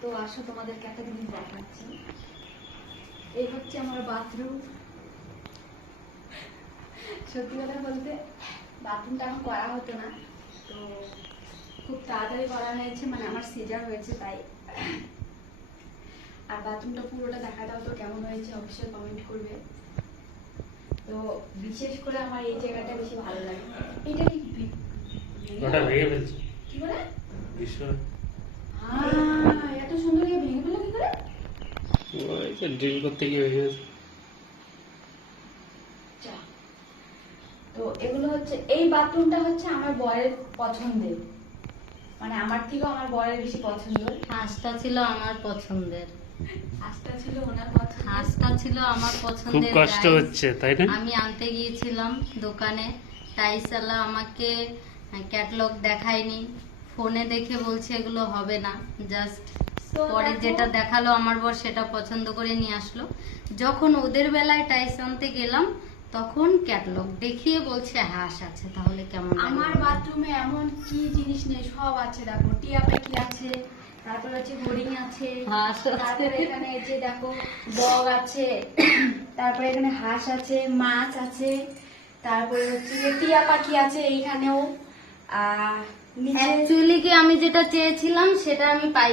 তো আসো তোমাদেরকে একটা জিনিস দেখাচ্ছি। এই হচ্ছে আমার বাথরুম। সত্যি কথা বলতে বাথরুমটা এখন করা হতো না, তো খুব তাড়াতাড়ি করা হয়েছে, মানে আমার সিজার হয়েছে তাই। আর বাথরুমটা পুরোটা দেখা দাও তো কেমন হয়েছে, অবশ্যই কমেন্ট করবে। তো বিশেষ করে আমার এই জায়গাটা বেশি ভালো লাগে। এটা কি ওটা ভেঙে ফেলছে কি করে? বিষয় এত সুন্দর ভেঙে ফেলো কি করে? ওই যে ড্রিল করতে গিয়ে ভেঙে গেছে। তো এগুলো হচ্ছে, এই বাথরুমটা হচ্ছে আমার বরের পছন্দের, মানে আমার থেকেও আমার বরের বেশি পছন্দ। হাঁসটা ছিল আমার পছন্দের, হাঁসটা ছিল ওনার পছন্দ। হাঁসটা ছিল আমার খুব পছন্দের। কষ্ট guys, হচ্ছে তাই না? আমি আনতে গিয়েছিলাম দোকানে, টাইসালা আমাকে ক্যাটালগ দেখায়নি, ফোনে দেখে বলছে এগুলো হবে না। জাস্ট So, পরে দেখো। যেটা দেখালো আমার বর সেটা পছন্দ করে নিয়ে আসলো। যখন ওদের বেলায় টাইস আনতে গেলাম তখন ক্যাটালগ দেখিয়ে বলছে হাঁস আছে, তাহলে কেমন লাগবে? আমার বাথরুমে এমন কি জিনিস নেই, সব আছে। দেখো টিয়া পাখি আছে, তারপর হচ্ছে হরিণ আছে, হাঁস আছে। তারপরে এখানে এই যে দেখো বগ আছে, তারপরে এখানে হাঁস আছে, মাছ আছে, তারপরে হচ্ছে যে টিয়া পাখি আছে এইখানেও। আর নিচে অ্যাকচুয়ালি কি আমি যেটা চেয়েছিলাম সেটা আমি পাই।